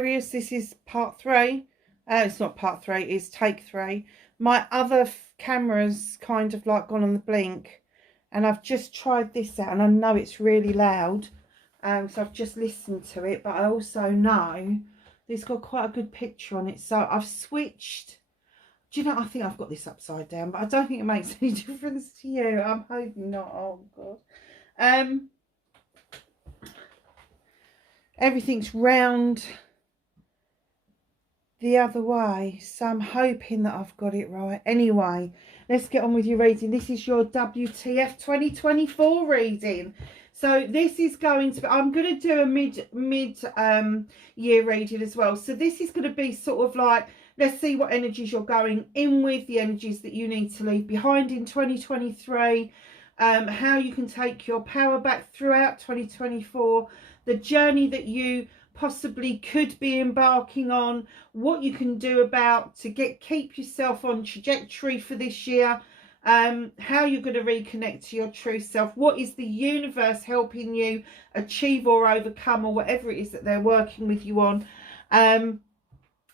Aquarius, this is part 3. It's not part 3, it's take 3. My other camera's kind of like gone on the blink, and I've just tried this out, and I know it's really loud, so I've just listened to it, but I also know it's got quite a good picture on it, so I've switched. Do you know, I think I've got this upside down, but I don't think it makes any difference to you. I'm hoping not. Oh God. Everything's round the other way, so I'm hoping that I've got it right. Anyway, let's get on with your reading. This is your WTF 2024 reading. So this is going to be, I'm going to do a mid year reading as well. So this is going to be sort of like, let's see what energies you're going in with, the energies that you need to leave behind in 2023, how you can take your power back throughout 2024, the journey that you possibly could be embarking on, what you can do about to keep yourself on trajectory for this year, how you're going to reconnect to your true self, what is the universe helping you achieve or overcome, or whatever it is that they're working with you on,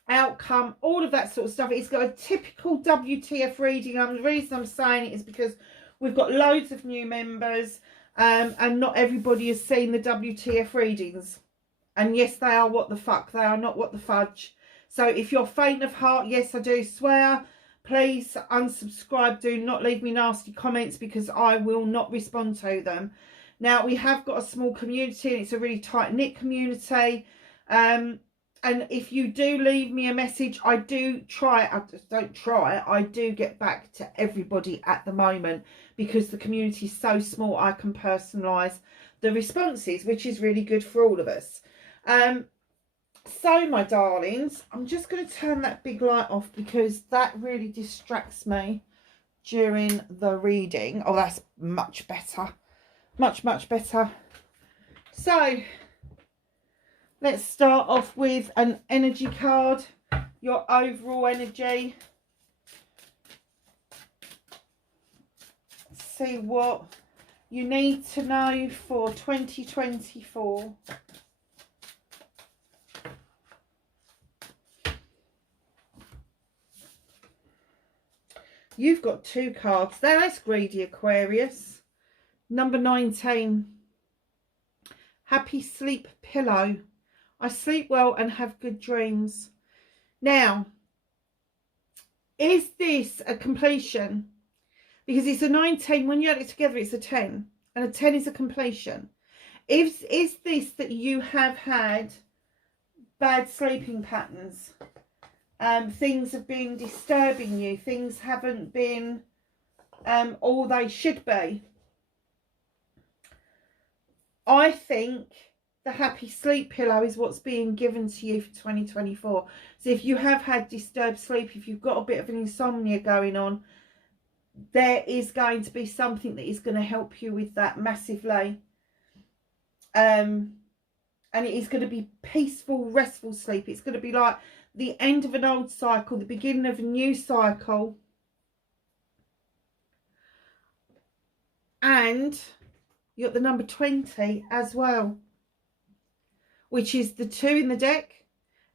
outcome, all of that sort of stuff. It's got a typical WTF reading. The reason I'm saying it is because we've got loads of new members, and not everybody has seen the WTF readings. And yes, they are what the fuck. They are not what the fudge. So if you're faint of heart, yes, I do swear, please unsubscribe. Do not leave me nasty comments, because I will not respond to them. Now, we have got a small community, and it's a really tight-knit community. And if you do leave me a message, I do try, I do get back to everybody at the moment, because the community is so small, I can personalise the responses, which is really good for all of us. So my darlings, I'm just going to turn that big light off, because that really distracts me during the reading. Oh, that's much better. Much better. So let's start off with an energy card, your overall energy. See what you need to know for 2024. You've got 2 cards there. That's greedy, Aquarius. Number 19. Happy sleep pillow. I sleep well and have good dreams. Now, is this a completion? Because it's a 19. When you add it together, it's a 10. And a 10 is a completion. Is this that you have had bad sleeping patterns? Things have been disturbing you. Things haven't been all they should be. I think the happy sleep pillow is what's being given to you for 2024. So if you have had disturbed sleep, if you've got a bit of an insomnia going on, there is going to be something that is going to help you with that massively. And it is going to be peaceful, restful sleep. It's going to be like the end of an old cycle, the beginning of a new cycle. And you got the number 20 as well, which is the 2 in the deck.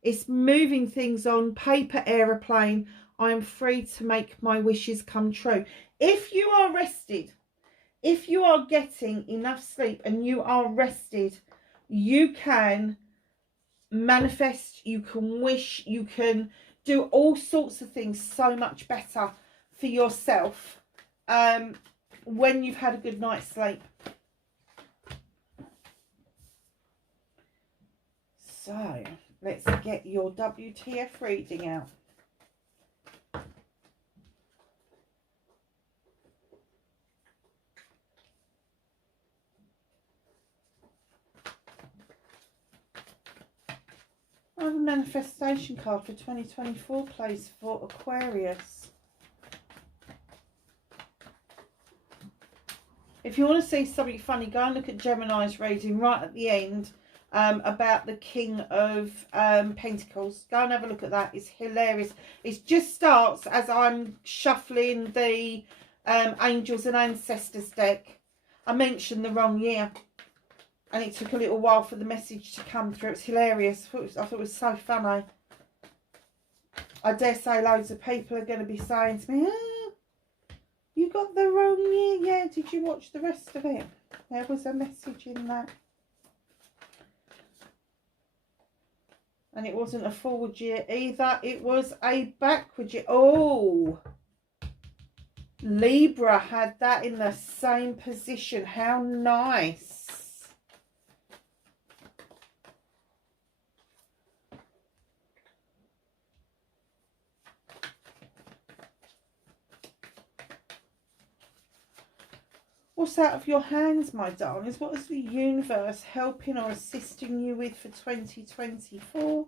It's moving things on, paper aeroplane. I am free to make my wishes come true. If you are rested, if you are getting enough sleep and you are rested, you can manifest, you can wish, you can do all sorts of things so much better for yourself when you've had a good night's sleep. So let's get your WTF reading out. I have a manifestation card for 2024, please, for Aquarius. If you want to see something funny, go and look at Gemini's reading right at the end about the King of Pentacles. Go and have a look at that. It's hilarious. It just starts as I'm shuffling the Angels and Ancestors deck. I mentioned the wrong year. And it took a little while for the message to come through. It's hilarious. I thought it was so funny. I dare say loads of people are going to be saying to me, oh, you got the wrong year. Yeah, did you watch the rest of it? There was a message in that. And it wasn't a forward year either. It was a backward year. Oh, Libra had that in the same position. How nice. What's out of your hands, my darlings? What is the universe helping or assisting you with for 2024?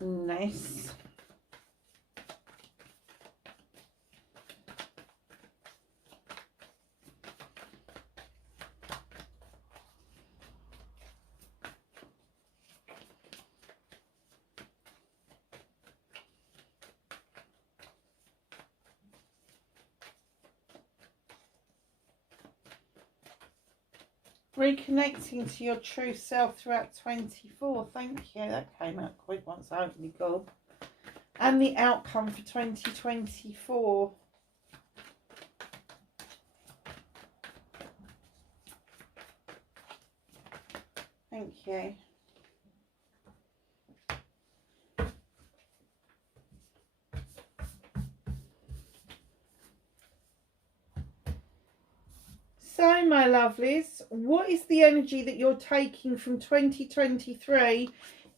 Nice. Reconnecting to your true self throughout 24. Thank you. That came out quick once I opened the gob. And the outcome for 2024. Thank you. So, my lovelies, what is the energy that you're taking from 2023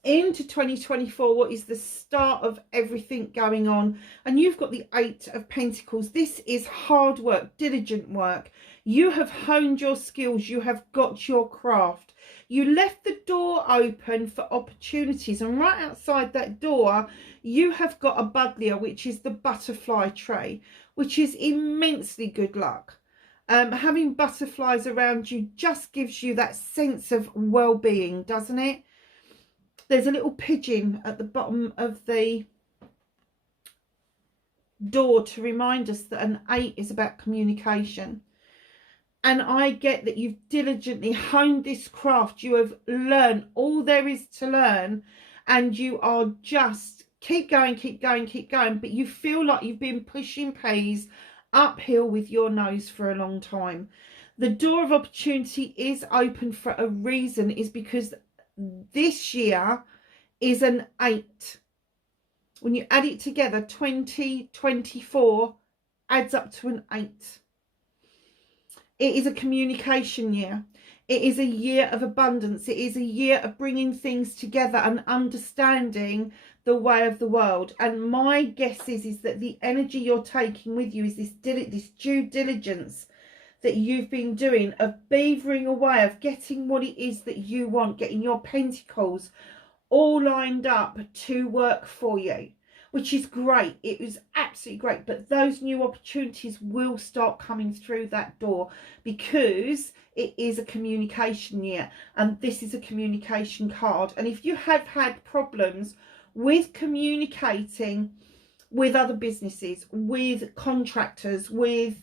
into 2024? What is the start of everything going on? And you've got the 8 of Pentacles. This is hard work, diligent work. You have honed your skills. You have got your craft. You left the door open for opportunities. And right outside that door, you have got a buddleia, which is the butterfly tray, which is immensely good luck. Having butterflies around you just gives you that sense of well-being, doesn't it? There's a little pigeon at the bottom of the door to remind us that an 8 is about communication. And I get that you've diligently honed this craft. You have learned all there is to learn, and you are just keep going, keep going, keep going. But you feel like you've been pushing peas uphill with your nose for a long time. The door of opportunity is open for a reason, is because this year is an 8. When you add it together, 2024 adds up to an 8. It is a communication year. It is a year of abundance. It is a year of bringing things together and understanding the way of the world. And my guess is that the energy you're taking with you is this due diligence that you've been doing of beavering away, of getting what it is that you want, getting your pentacles all lined up to work for you, which is great. It was absolutely great. But those new opportunities will start coming through that door, because it is a communication year, and this is a communication card. And if you have had problems with communicating with other businesses, with contractors, with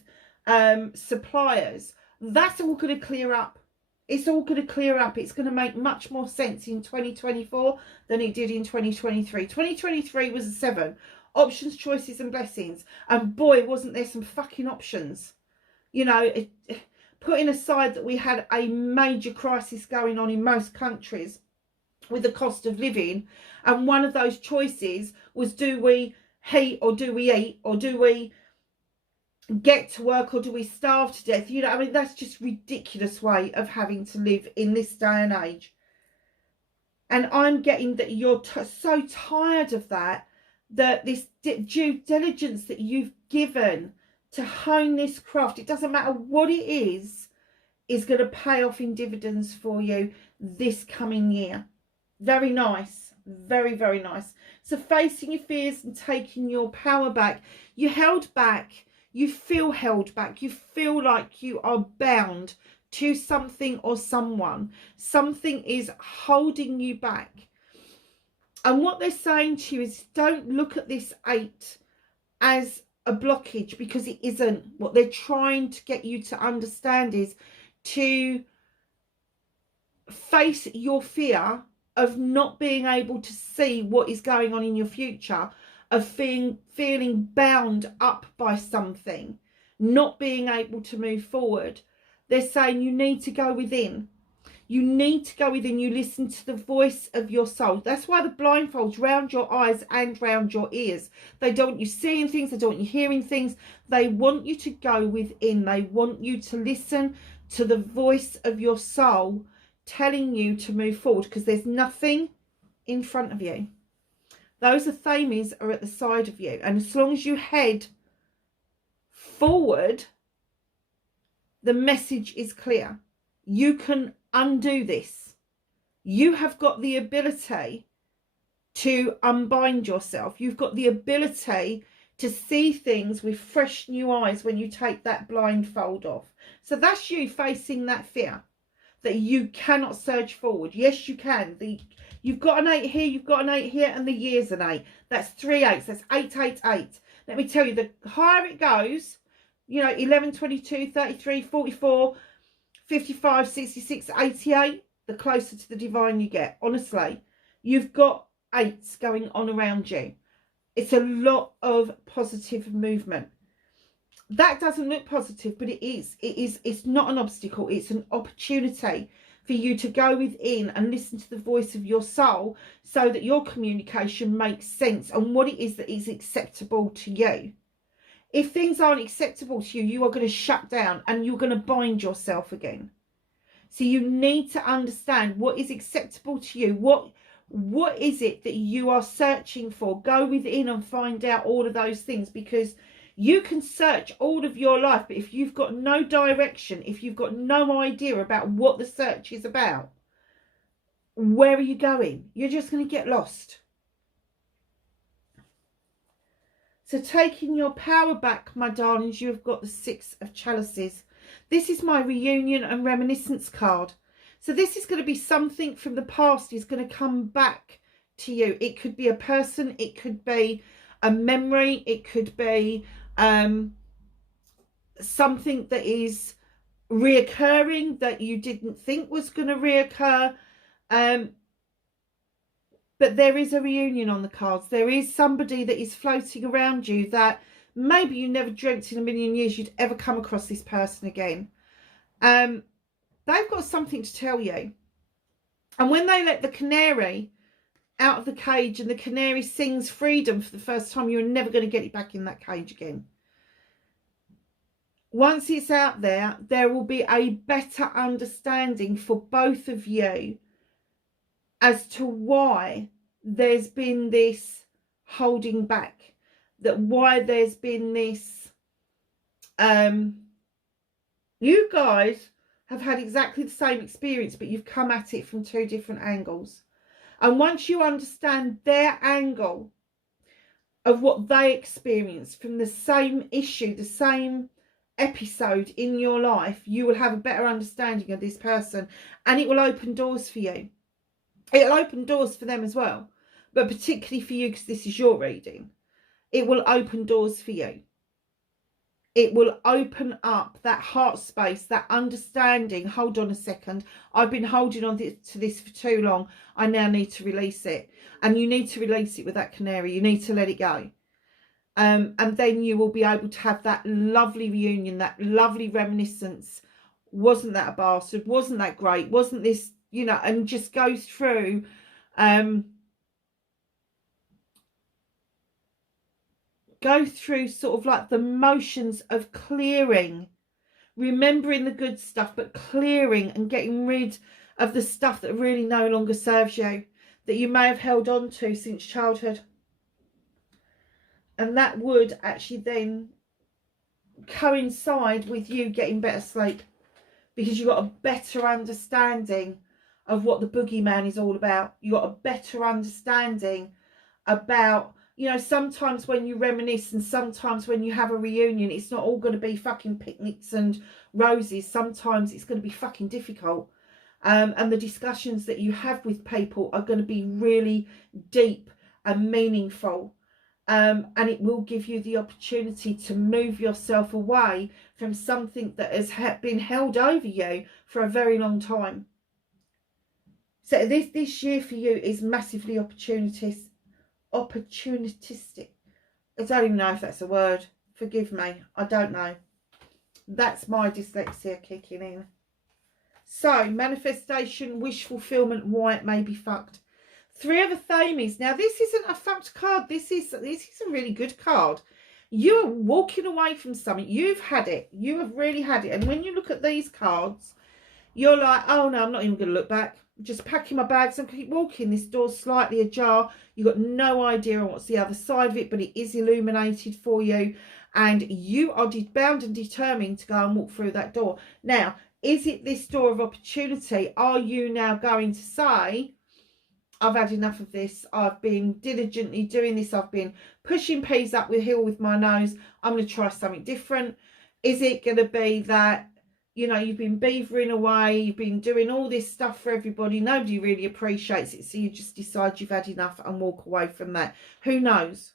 suppliers, that's all going to clear up. It's all going to clear up. It's going to make much more sense in 2024 than it did in 2023. 2023 was a 7. Options, choices and blessings. And boy, wasn't there some fucking options. You know, putting aside that we had a major crisis going on in most countries with the cost of living. And one of those choices was, do we heat or do we eat, or do we get to work or do we starve to death? You know, I mean, that's just ridiculous way of having to live in this day and age. And I'm getting that you're so tired of that, that this due diligence that you've given to hone this craft, it doesn't matter what it is going to pay off in dividends for you this coming year. Very nice. Very, very nice. So facing your fears and taking your power back. You held back. You feel held back. You feel like you are bound to something or someone. Something is holding you back. And what they're saying to you is, don't look at this 8 as a blockage, because it isn't. What they're trying to get you to understand is to face your fear of not being able to see what is going on in your future, of feeling bound up by something, not being able to move forward. They're saying you need to go within. You need to go within. You listen to the voice of your soul. That's why the blindfolds round your eyes and round your ears. They don't want you seeing things. They don't want you hearing things. They want you to go within. They want you to listen to the voice of your soul telling you to move forward, because there's nothing in front of you. Those Athames are at the side of you. And as long as you head forward, the message is clear. You can undo this. You have got the ability to unbind yourself. You've got the ability to see things with fresh new eyes when you take that blindfold off. So that's you facing that fear that you cannot surge forward. Yes, you can. You've got an 8 here, you've got an 8 here, and the year's an 8. That's 3 8s. That's 8 8 8. Let me tell you, the higher it goes, you know, 11, 22, 33, 44, 55, 66, 88, the closer to the divine you get. Honestly, you've got 8s going on around you. It's a lot of positive movement. That doesn't look positive, but it is. It's not an obstacle. It's an opportunity for you to go within and listen to the voice of your soul, so that your communication makes sense on what it is that is acceptable to you. If things aren't acceptable to you, you are going to shut down and you're going to bind yourself again. So you need to understand what is acceptable to you. What is it that you are searching for? Go within and find out all of those things, because you can search all of your life, but if you've got no direction, if you've got no idea about what the search is about, where are you going? You're just going to get lost. So taking your power back, my darlings, you have got the 6 of Chalices. This is my reunion and reminiscence card. So this is going to be something from the past is going to come back to you. It could be a person, it could be a memory, it could be something that is reoccurring that you didn't think was going to reoccur. But there is a reunion on the cards. There is somebody that is floating around you that maybe you never dreamt in a million years you'd ever come across this person again. They've got something to tell you. And when they let the canary out of the cage and the canary sings freedom for the first time, you're never going to get it back in that cage again. Once it's out there, there will be a better understanding for both of you as to why there's been this holding back, that why there's been this, you guys have had exactly the same experience, but you've come at it from 2 different angles. And once you understand their angle of what they experienced from the same issue, the same episode in your life, you will have a better understanding of this person, and it will open doors for you. It'll open doors for them as well, but particularly for you, because this is your reading. It will open doors for you. It will open up that heart space, that understanding. Hold on a second. I've been holding on to this for too long. I now need to release it. And you need to release it with that canary. You need to let it go. And then you will be able to have that lovely reunion, that lovely reminiscence. Wasn't that a bastard? Wasn't that great? Wasn't this, you know, and just go through sort of like the motions of clearing, remembering the good stuff, but clearing and getting rid of the stuff that really no longer serves you, that you may have held on to since childhood. And that would actually then coincide with you getting better sleep, because you've got a better understanding of what the boogeyman is all about. You've got a better understanding about you know, sometimes when you reminisce and sometimes when you have a reunion, it's not all going to be fucking picnics and roses. Sometimes it's going to be fucking difficult. And the discussions that you have with people are going to be really deep and meaningful. And it will give you the opportunity to move yourself away from something that has been held over you for a very long time. So this year for you is massively opportunistic. I don't even know if that's a word. Forgive me. I don't know. That's my dyslexia kicking in. So, manifestation, wish fulfillment, why it may be fucked. Three of Athames. Now, this isn't a fucked card. This is a really good card. You are walking away from something. You've had it. You have really had it. And when you look at these cards, you're like, oh no, I'm not even going to look back. Just packing my bags and keep walking. This door's slightly ajar. You've got no idea on what's the other side of it, but it is illuminated for you. And you are bound and determined to go and walk through that door. Now, is it this door of opportunity? Are you now going to say, I've had enough of this. I've been diligently doing this. I've been pushing peas up the hill with my nose. I'm going to try something different. Is it going to be that, you know, you've been beavering away, you've been doing all this stuff for everybody, nobody really appreciates it, so you just decide you've had enough and walk away from that? Who knows?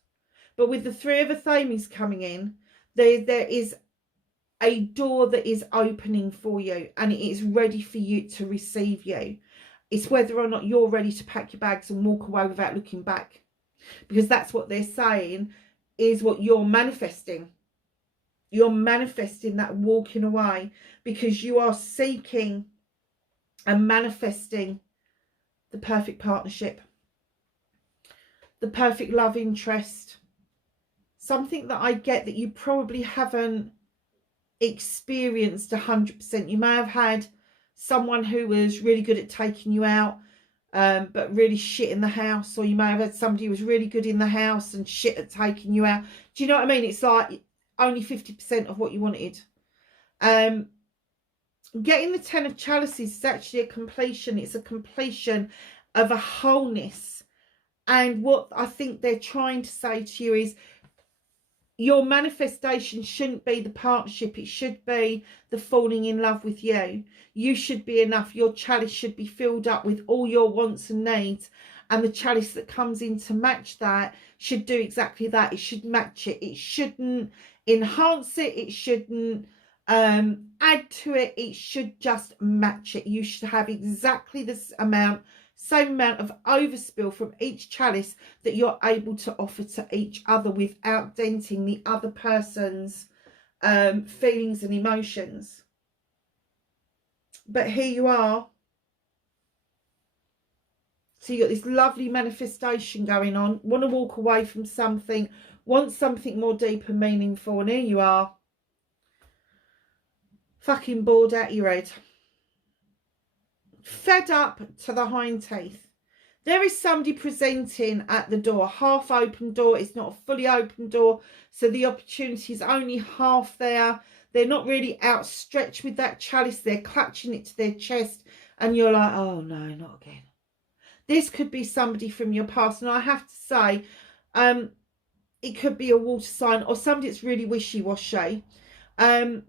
But with the Three of Athames coming in, there is a door that is opening for you, and it is ready for you to receive you. It's whether or not you're ready to pack your bags and walk away without looking back, because that's what they're saying is what you're manifesting. You're manifesting that walking away, because you are seeking and manifesting the perfect partnership, the perfect love interest, something that I get that you probably haven't experienced 100%. You may have had someone who was really good at taking you out, but really shit in the house, or you may have had somebody who was really good in the house and shit at taking you out. Do you know what I mean? It's like only 50% of what you wanted. Getting the Ten of Chalices is actually a completion. It's a completion of a wholeness. And what I think they're trying to say to you is your manifestation shouldn't be the partnership. It should be the falling in love with you. You should be enough. Your chalice should be filled up with all your wants and needs. And the chalice that comes in to match that should do exactly that. It should match it. It shouldn't enhance it. It shouldn't add to it. It should just match it. You should have exactly this amount, same amount of overspill from each chalice that you're able to offer to each other without denting the other person's feelings and emotions. But here you are. So you got this lovely manifestation going on. Want to walk away from something. Want something more deep and meaningful. And here you are. Fucking bored out your head. Fed up to the hind teeth. There is somebody presenting at the door. Half open door. It's not a fully open door. So the opportunity is only half there. They're not really outstretched with that chalice. They're clutching it to their chest. And you're like, oh no, not again. This could be somebody from your past. And I have to say, it could be a water sign or somebody that's really wishy-washy. They're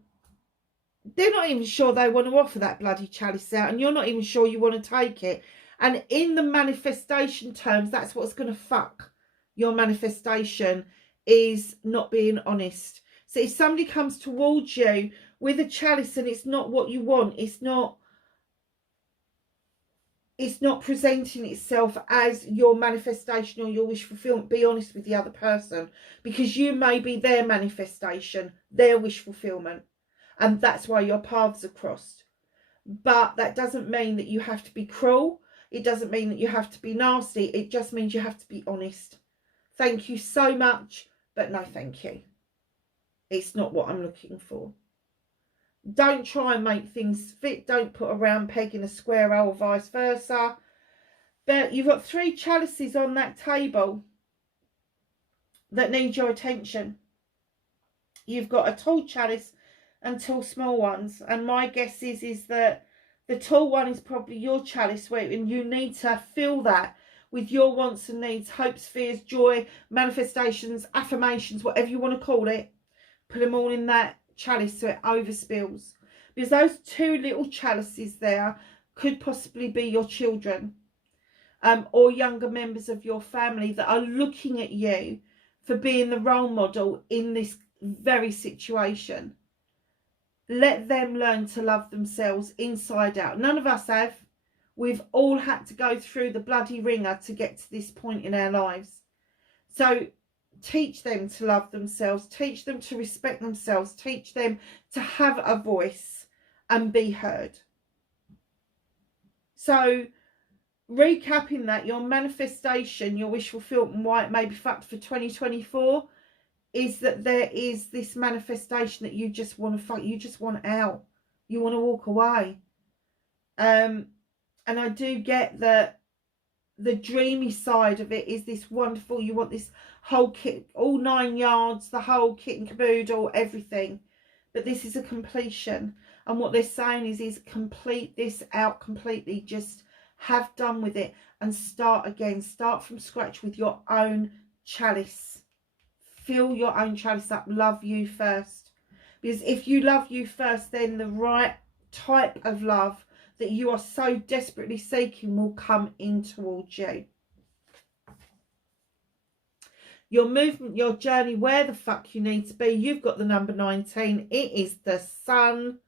not even sure they want to offer that bloody chalice out, and you're not even sure you want to take it. And in the manifestation terms, that's what's going to fuck your manifestation, is not being honest. So if somebody comes towards you with a chalice and it's not what you want, it's not presenting itself as your manifestation or your wish fulfillment, be honest with the other person, because you may be their manifestation, their wish fulfillment. And that's why your paths are crossed. But that doesn't mean that you have to be cruel. It doesn't mean that you have to be nasty. It just means you have to be honest. Thank you so much, but no thank you. It's not what I'm looking for. Don't try and make things fit. Don't put a round peg in a square hole, vice versa. But you've got 3 chalices on that table that need your attention. You've got a tall chalice and 2 small ones, and my guess is that the tall one is probably your chalice, and you need to fill that with your wants and needs, hopes, fears, joy, manifestations, affirmations, whatever you want to call it. Put them all in that chalice so it overspills. Because those two little chalices there could possibly be your children, or younger members of your family that are looking at you for being the role model in this very situation. Let them learn to love themselves inside out. None of us have. We've all had to go through the bloody ringer to get to this point in our lives. So teach them to love themselves. Teach them to respect themselves. Teach them to have a voice and be heard. So recapping that, your manifestation, your wish fulfillment, why it may be fucked for 2024, is that there is this manifestation that you just want to fuck, you just want out, you want to walk away. And I do get that the dreamy side of it is this wonderful, you want this whole kit, all 9 yards, the whole kit and caboodle, everything. But this is a completion, and what they're saying is complete this out completely. Just have done with it and start again. Start from scratch with your own chalice. Fill your own chalice up. Love you first. Because if you love you first, then the right type of love that you are so desperately seeking will come in towards you. Your movement, your journey, where the fuck you need to be. You've got the number 19. It is the Sun.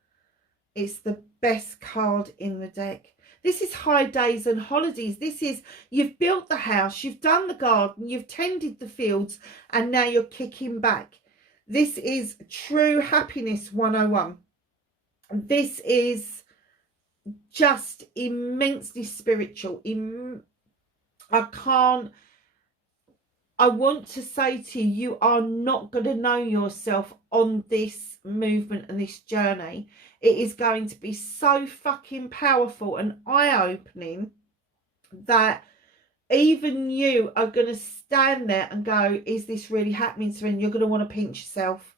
It's the best card in the deck. This is high days and holidays. This is, you've built the house, you've done the garden, you've tended the fields, and now you're kicking back. This is true happiness 101. This is just immensely spiritual. I want to say to you, you are not going to know yourself on this movement and this journey. It is going to be so fucking powerful and eye-opening that even you are going to stand there and go, is this really happening to me? And you're going to want to pinch yourself.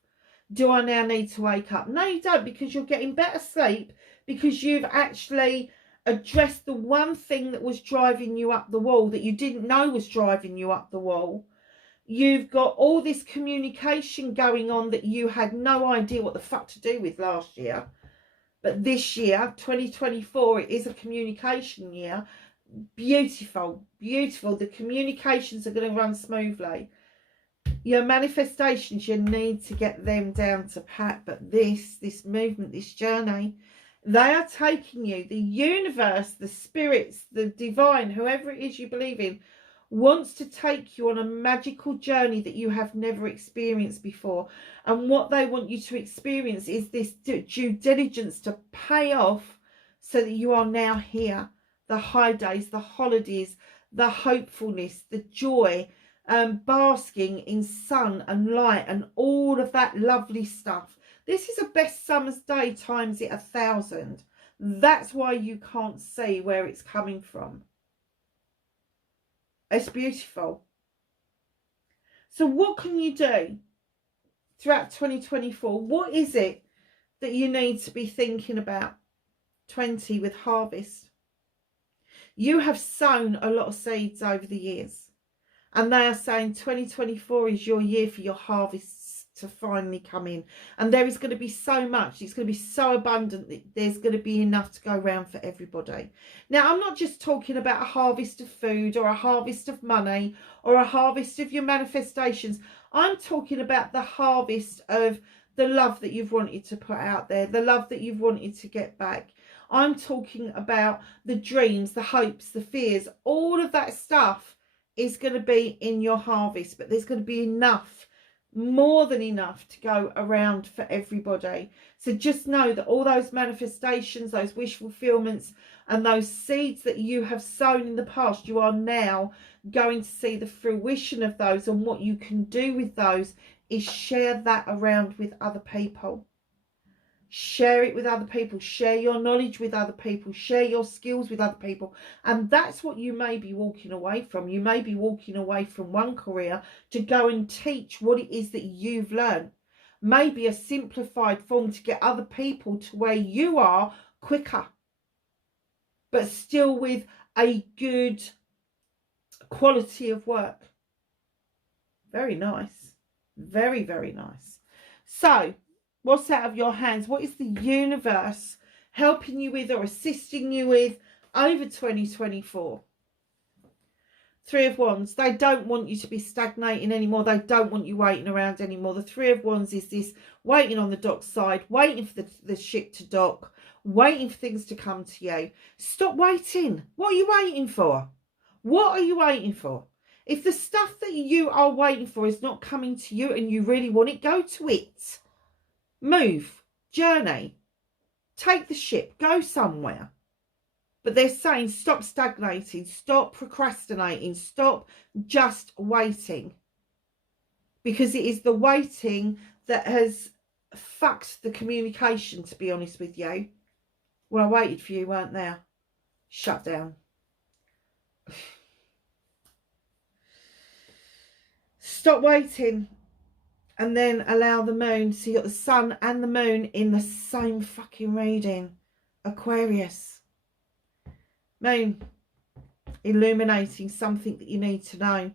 Do I now need to wake up? No, you don't, because you're getting better sleep, because you've actually addressed the one thing that was driving you up the wall, that you didn't know was driving you up the wall. You've got all this communication going on that you had no idea what the fuck to do with last year. But this year, 2024, it is a communication year. Beautiful, beautiful. The communications are going to run smoothly. Your manifestations, you need to get them down to pat. But this movement, this journey, they are taking you. The universe, the spirits, the divine, whoever it is you believe in, wants to take you on a magical journey that you have never experienced before. And what they want you to experience is this due diligence to pay off so that you are now here. The high days, the holidays, the hopefulness, the joy, basking in sun and light and all of that lovely stuff. This is a best summer's day times it 1,000. That's why you can't see where it's coming from. It's beautiful. So what can you do throughout 2024? What is it that you need to be thinking about? 20 with harvest. You have sown a lot of seeds over the years, and they are saying 2024 is your year for your harvests to finally come in. And there is going to be so much, it's going to be so abundant that there's going to be enough to go around for everybody. Now, I'm not just talking about a harvest of food or a harvest of money or a harvest of your manifestations. I'm talking about the harvest of the love that you've wanted to put out there, the love that you've wanted to get back. I'm talking about the dreams, the hopes, the fears, all of that stuff is going to be in your harvest, but there's going to be enough, more than enough to go around for everybody. So just know that all those manifestations, those wish fulfillments and those seeds that you have sown in the past, you are now going to see the fruition of those. And what you can do with those is share that around with other people. Share it with other people. Share your knowledge with other people. Share your skills with other people. And that's what you may be walking away from. You may be walking away from one career to go and teach what it is that you've learned. Maybe a simplified form to get other people to where you are quicker, but still with a good quality of work. Very nice. Very, very nice. So, what's out of your hands? What is the universe helping you with or assisting you with over 2024? Three of Wands. They don't want you to be stagnating anymore. They don't want you waiting around anymore. The Three of Wands is this waiting on the dock side, waiting for the ship to dock, waiting for things to come to you. Stop waiting. What are you waiting for? What are you waiting for? If the stuff that you are waiting for is not coming to you and you really want it, go to it. Move. Journey. Take the ship. Go somewhere. But they're saying stop stagnating, stop procrastinating, stop just waiting. Because it is the waiting that has fucked the communication, to be honest with you. Well, I waited for you, weren't there? Shut down. Stop waiting and then allow the moon. So you got the sun and the moon in the same fucking reading. Aquarius. Moon, illuminating something that you need to know.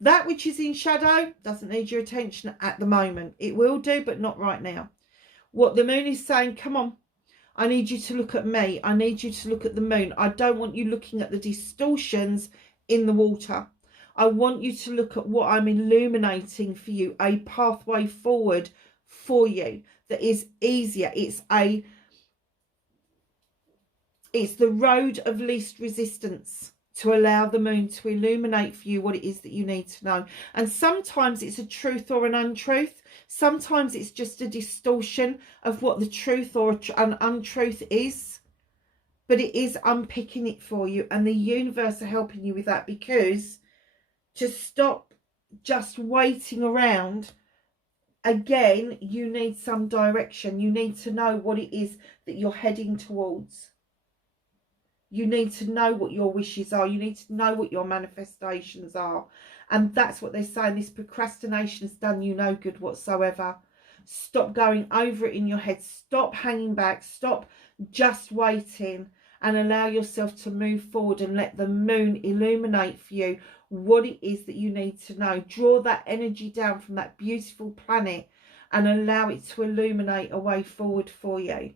That which is in shadow doesn't need your attention at the moment. It will do, but not right now. What the moon is saying, come on, I need you to look at me. I need you to look at the moon. I don't want you looking at the distortions in the water. I want you to look at what I'm illuminating for you, a pathway forward for you that is easier. It's the road of least resistance to allow the moon to illuminate for you what it is that you need to know. And sometimes it's a truth or an untruth. Sometimes it's just a distortion of what the truth or an untruth is. But it is unpicking it for you. And the universe are helping you with that, because to stop just waiting around, again, you need some direction. You need to know what it is that you're heading towards. You need to know what your wishes are. You need to know what your manifestations are. And that's what they're saying. This procrastination has done you no good whatsoever. Stop going over it in your head. Stop hanging back. Stop just waiting, and allow yourself to move forward and let the moon illuminate for you what it is that you need to know. Draw that energy down from that beautiful planet and allow it to illuminate a way forward for you.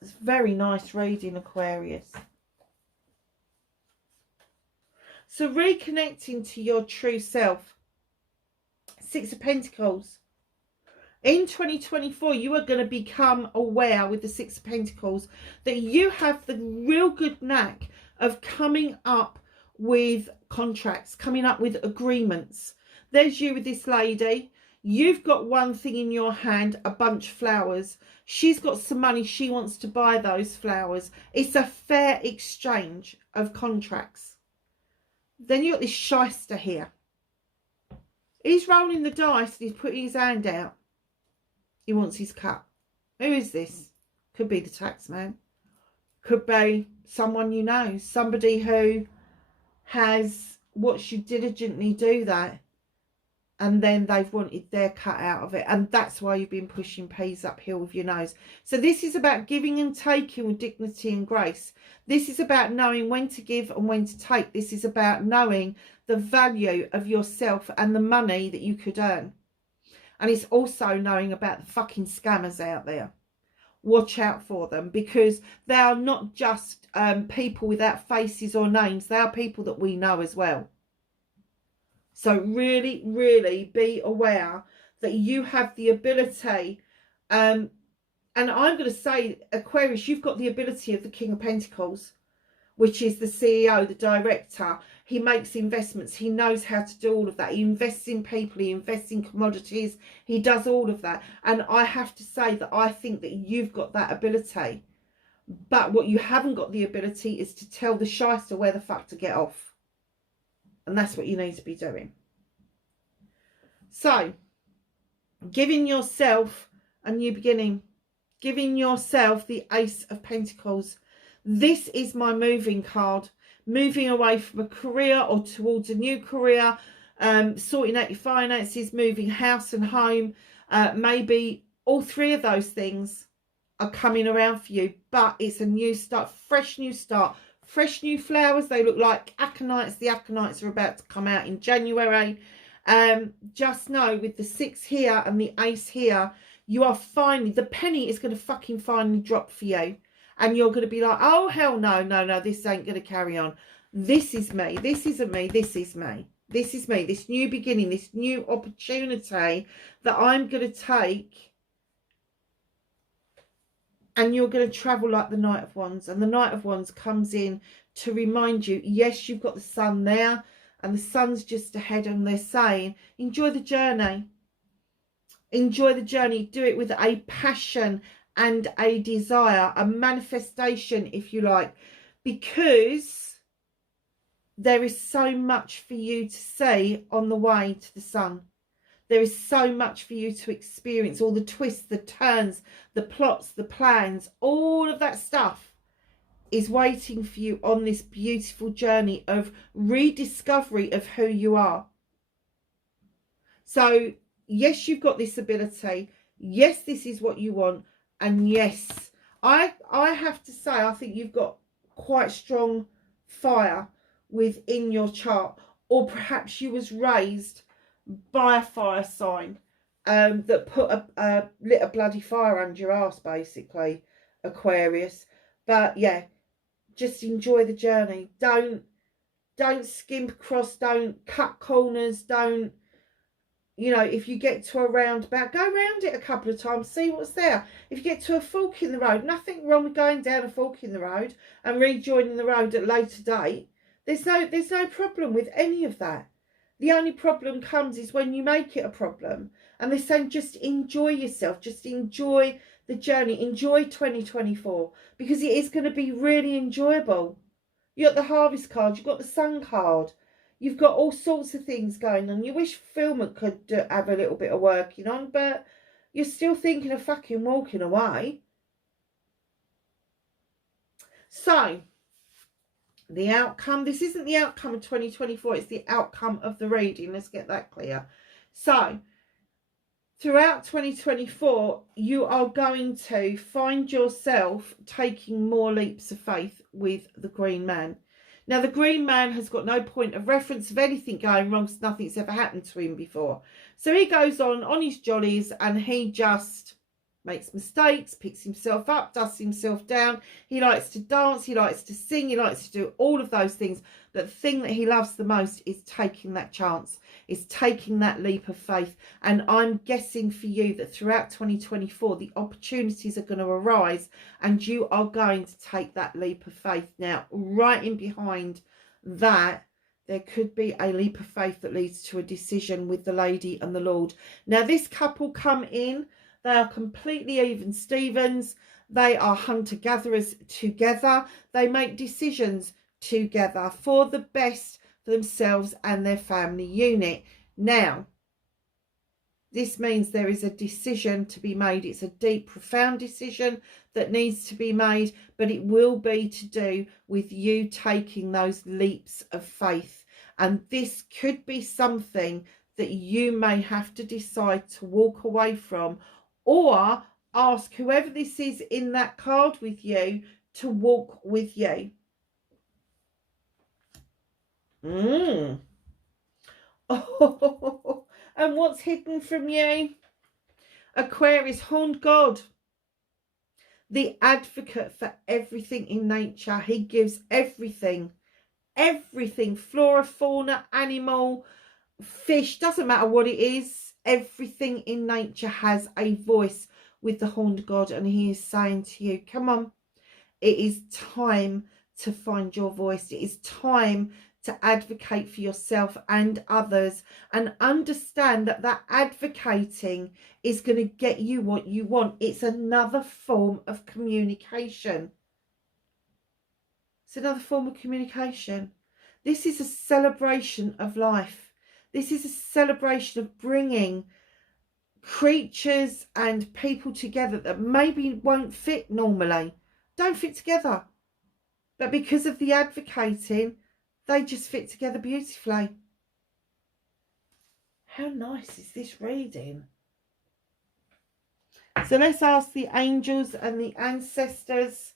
It's very nice reading, Aquarius. So reconnecting to your true self. Six of Pentacles. In 2024, you are going to become aware with the Six of Pentacles that you have the real good knack of coming up with contracts, coming up with agreements. There's you with this lady. You've got one thing in your hand, a bunch of flowers. She's got some money. She wants to buy those flowers. It's a fair exchange of contracts. Then you've got this shyster here. He's rolling the dice and he's putting his hand out. He wants his cut. Who is this? Could be the tax man. Could be someone you know. Somebody who has watched you diligently do that, and then they've wanted their cut out of it, and that's why you've been pushing peas uphill with your nose. So this is about giving and taking with dignity and grace. This is about knowing when to give and when to take. This is about knowing the value of yourself and the money that you could earn. And it's also knowing about the fucking scammers out there. Watch out for them, because they are not just people without faces or names. They are people that we know as well. So really, really be aware that you have the ability. And I'm going to say, Aquarius, you've got the ability of the King of Pentacles, which is the CEO, the director. He makes investments. He knows how to do all of that. He invests in people. He invests in commodities. He does all of that. And I have to say that I think that you've got that ability. But what you haven't got the ability is to tell the shyster where the fuck to get off. And that's what you need to be doing. So, giving yourself a new beginning. Giving yourself the Ace of Pentacles. This is my moving card. Moving away from a career or towards a new career. Sorting out your finances. Moving house and home. Maybe all three of those things are coming around for you. But it's a new start. Fresh new start. fresh new flowers. They look like aconites. The aconites are about to come out in January. Just know with the 6 here and the ace here, you are finally, the penny is going to fucking finally drop for you. And you're going to be like, oh, hell no, no, no, this ain't going to carry on. This is me. This isn't me. This is me. This is me. This new beginning, this new opportunity that I'm going to take. And you're going to travel like the Knight of Wands. And the Knight of Wands comes in to remind you, yes, you've got the sun there. And the sun's just ahead. And they're saying, enjoy the journey. Enjoy the journey. Do it with a passion and a desire. A manifestation, if you like. Because there is so much for you to see on the way to the sun. There is so much for you to experience. All the twists, the turns, the plots, the plans, all of that stuff is waiting for you on this beautiful journey of rediscovery of who you are. So, yes, you've got this ability. Yes, this is what you want. And yes, I have to say, I think you've got quite strong fire within your chart. Or perhaps you was raised by a fire sign that put lit a bloody fire under your ass, basically, Aquarius. But yeah, just enjoy the journey. Don't skimp across, don't cut corners, don't, you know, if you get to a roundabout, go round it a couple of times, see what's there. If you get to a fork in the road, nothing wrong with going down a fork in the road and rejoining the road at a later date. There's no problem with any of that. The only problem comes is when you make it a problem. And they're saying just enjoy yourself. Just enjoy the journey. Enjoy 2024. Because it is going to be really enjoyable. You've got the Harvest card. You've got the Sun card. You've got all sorts of things going on. You wish fulfillment could have a little bit of working on. But you're still thinking of fucking walking away. So, the outcome, this isn't the outcome of 2024, it's the outcome of the reading. Let's get that clear. So, throughout 2024, you are going to find yourself taking more leaps of faith with the Green Man. Now, the Green Man has got no point of reference of anything going wrong because nothing's ever happened to him before. So he goes on his jollies and he just makes mistakes, picks himself up, dusts himself down. He likes to dance, he likes to sing, he likes to do all of those things. But the thing that he loves the most is taking that chance, is taking that leap of faith. And I'm guessing for you that throughout 2024, the opportunities are going to arise and you are going to take that leap of faith. Now, right in behind that, there could be a leap of faith that leads to a decision with the Lady and the Lord. Now, this couple come in. They are completely even Stevens. They are hunter-gatherers together. They make decisions together for the best for themselves and their family unit. Now, this means there is a decision to be made. It's a deep, profound decision that needs to be made, but it will be to do with you taking those leaps of faith. And this could be something that you may have to decide to walk away from, or ask whoever this is in that card with you to walk with you. Oh, and what's hidden from you? Aquarius, horned God. The advocate for everything in nature. He gives everything. Everything. Flora, fauna, animal, fish. Doesn't matter what it is. Everything in nature has a voice with the horned God, and he is saying to you, come on, it is time to find your voice. It is time to advocate for yourself and others, and understand that that advocating is going to get you what you want. It's another form of communication. It's another form of communication. This is a celebration of life. This is a celebration of bringing creatures and people together that maybe won't fit normally. Don't fit together. But because of the advocating, they just fit together beautifully. How nice is this reading? So let's ask the angels and the ancestors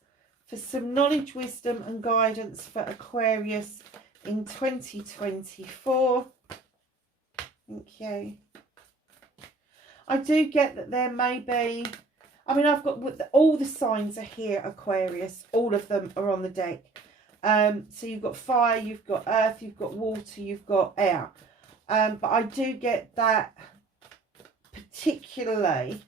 for some knowledge, wisdom and guidance for Aquarius in 2024. Thank you. I do get that there may be, I mean, I've got all the signs are here, Aquarius. All of them are on the deck. So you've got fire, you've got earth, you've got water, you've got air. But I do get that particularly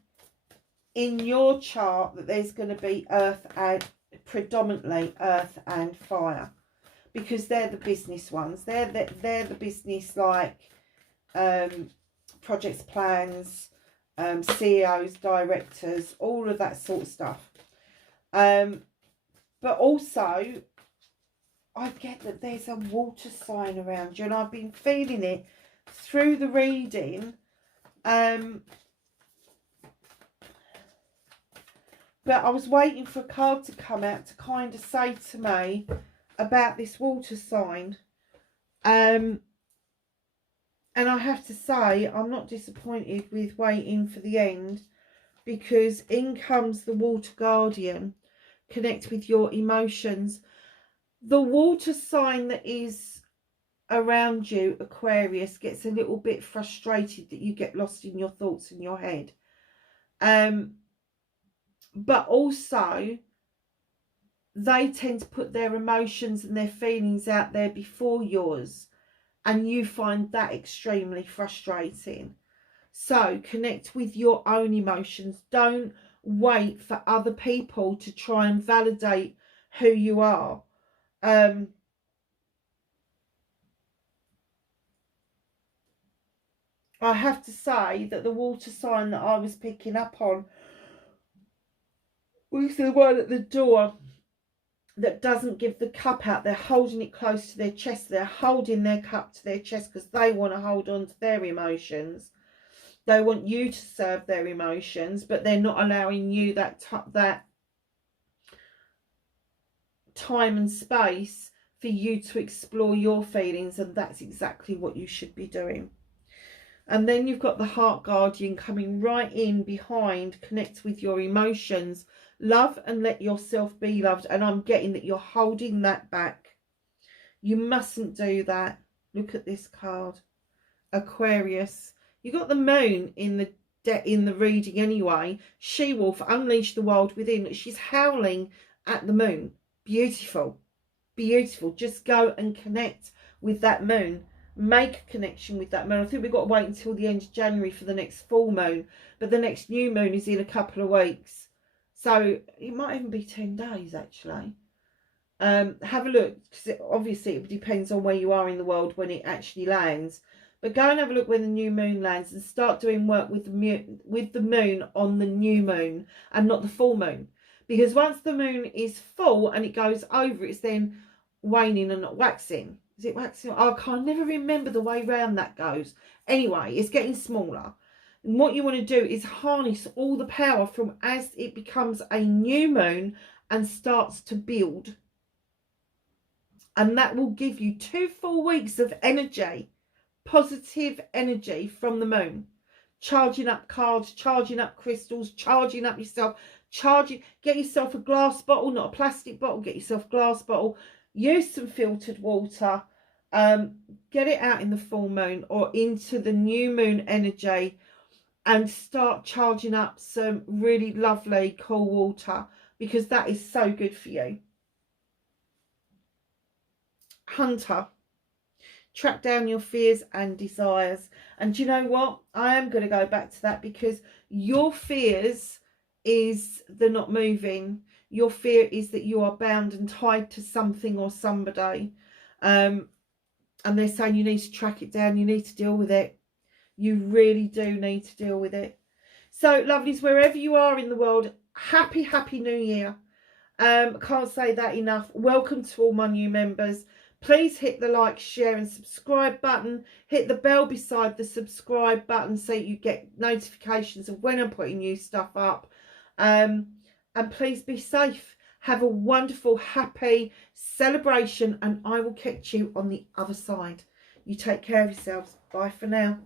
in your chart that there's going to be earth and predominantly earth and fire, because they're the business ones. They're the business, like projects, plans, CEOs, directors, all of that sort of stuff. But also I get that there's a water sign around you, and I've been feeling it through the reading. But I was waiting for a card to come out to kind of say to me about this water sign. And I have to say, I'm not disappointed with waiting for the end, because in comes the Water Guardian. Connect with your emotions. The water sign that is around you, Aquarius, gets a little bit frustrated that you get lost in your thoughts in your head. But also, they tend to put their emotions and their feelings out there before yours, and you find that extremely frustrating. So connect with your own emotions. Don't wait for other people to try and validate who you are. I have to say that the water sign that I was picking up on was the one at the door that doesn't give the cup out. They're holding it close to their chest. They're holding their cup to their chest because they want to hold on to their emotions. They want you to serve their emotions, but they're not allowing you that time and space for you to explore your feelings, and that's exactly what you should be doing. And then you've got the Heart Guardian coming right in behind. Connect with your emotions. Love and let yourself be loved. And I'm getting that you're holding that back. You mustn't do that. Look at this card, Aquarius. You got the moon in the reading anyway. She-wolf, unleash the wild within. She's howling at the moon. Beautiful, beautiful. Just go and connect with that moon. Make a connection with that moon. I think we've got to wait until the end of January for the next full moon, but the next new moon is in a couple of weeks, so it might even be 10 days actually. Have a look, because obviously it depends on where you are in the world when it actually lands, but go and have a look when the new moon lands and start doing work with the moon on the new moon and not the full moon, because once the moon is full and it goes over, it's then waning and not waxing. Is it waxing? I can't never remember the way round that goes. Anyway, it's getting smaller. And what you want to do is harness all the power from as it becomes a new moon and starts to build. And that will give you 2 full weeks of energy, positive energy from the moon. Charging up cards, charging up crystals, charging up yourself, get yourself a glass bottle, not a plastic bottle, get yourself a glass bottle. Use some filtered water, get it out in the full moon or into the new moon energy, and start charging up some really lovely cool water, because that is so good for you. Hunter, track down your fears and desires. And do you know what? I am going to go back to that, because your fears is the not moving. Your fear is that you are bound and tied to something or somebody. And they're saying you need to track it down. You need to deal with it. You really do need to deal with it. So, lovelies, wherever you are in the world, happy New Year. Can't say that enough. Welcome to all my new members. Please hit the like, share and subscribe button. Hit the bell beside the subscribe button so you get notifications of when I'm putting new stuff up. And please be safe. Have a wonderful, happy celebration, and I will catch you on the other side. You take care of yourselves. Bye for now.